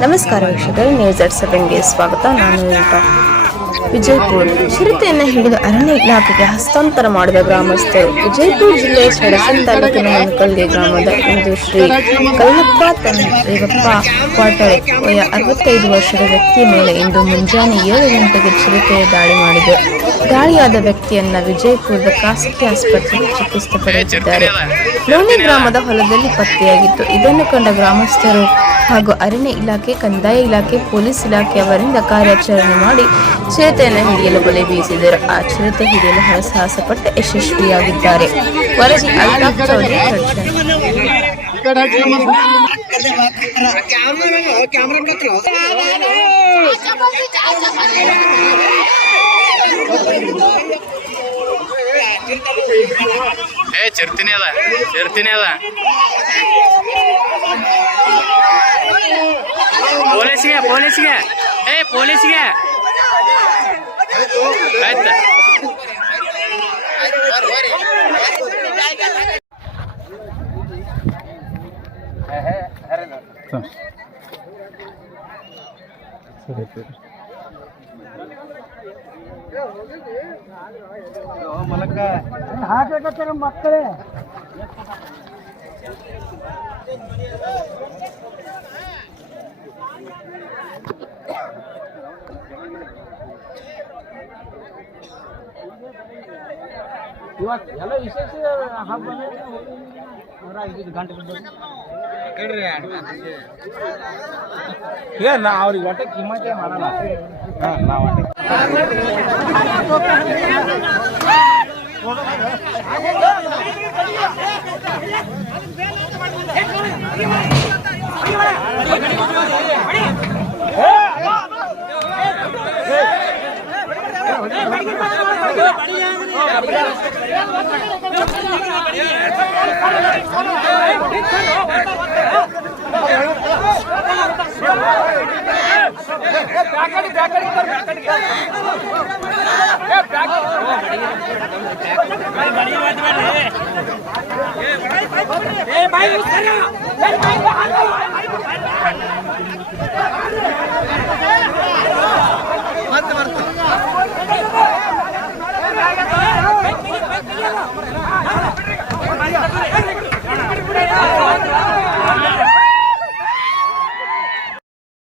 ನಮಸ್ಕಾರ ವೀಕ್ಷಕರೇ, ನ್ಯೂಸ್@7ಗೆ ಸ್ವಾಗತ. ನಾನು ರೇಖಾ. ವಿಜಯಪುರ ಚಿರತೆಯನ್ನು ಹಿಡಿದು ಅರಣ್ಯ ಇಲಾಖೆಗೆ ಹಸ್ತಾಂತರ ಮಾಡಿದ ಗ್ರಾಮಸ್ಥರು. ವಿಜಯಪುರ ಜಿಲ್ಲೆಯ ಸಡಸನ್ ತಾಲೂಕಿನ ಮುನಕಲ್ಗೆ ಗ್ರಾಮದ ಇಂದು ಶ್ರೀ ಕಲ್ಲಪ್ಪ ರೇವಪ್ಪ ಕ್ವಾಟಳೆ ವಯ 65 ವರ್ಷದ ವ್ಯಕ್ತಿಯ ಮೇಲೆ ಇಂದು ಮುಂಜಾನೆ 7 ಗಂಟೆಗೆ ಚಿರತೆಯ ದಾಳಿ ಮಾಡಿದೆ. ದಾಳಿಯಾದ ವ್ಯಕ್ತಿಯನ್ನ ವಿಜಯಪುರದ ಖಾಸಗಿ ಆಸ್ಪತ್ರೆಗೆ ಚಿಕಿತ್ಸೆ ಪಡೆದಿದ್ದಾರೆ. ಲೋಣಿ ಗ್ರಾಮದ ಹೊಲದಲ್ಲಿ ಪತ್ತೆಯಾಗಿತ್ತು. ಇದನ್ನು ಕಂಡ ಗ್ರಾಮಸ್ಥರು ಹಾಗೂ ಅರಣ್ಯ ಇಲಾಖೆ, ಕಂದಾಯ ಇಲಾಖೆ, ಪೊಲೀಸ್ ಇಲಾಖೆಯವರಿಂದ ಕಾರ್ಯಾಚರಣೆ ಮಾಡಿ ಚಿರತೆಯನ್ನು ಹಿಡಿಯಲು ಬಲೆ ಬೀಸಿದರು. ಆ ಚಿರತೆ ಹಿಡಿಯಲು ಹರಸಾಹಸ ಪಟ್ಟು ಯಶಸ್ವಿಯಾಗಿದ್ದಾರೆ. ವರದಿ ಅಲ್ತಾಫ್ ಚೌಧರಿ. ಚಿರ್ತಿನಿ ಅದ ಪೊಲೀಸ್ಗೆ ಆಯ್ತ. ಹಾಕಬೇಕಂತಾರ ಮಕ್ಕಳೇ. ಇವತ್ತು ಎಲ್ಲ ವಿಶೇಷ ಹಬ್ಬ ಗಂಟೆ ನಾ ಅವ್ರಿಗೆ ಒಟ್ಟೆ ಕಿಮ್ಮತ್ತೆ ಮಾಡಲ್ಲ. ನಾವು ಮತ್ತೆ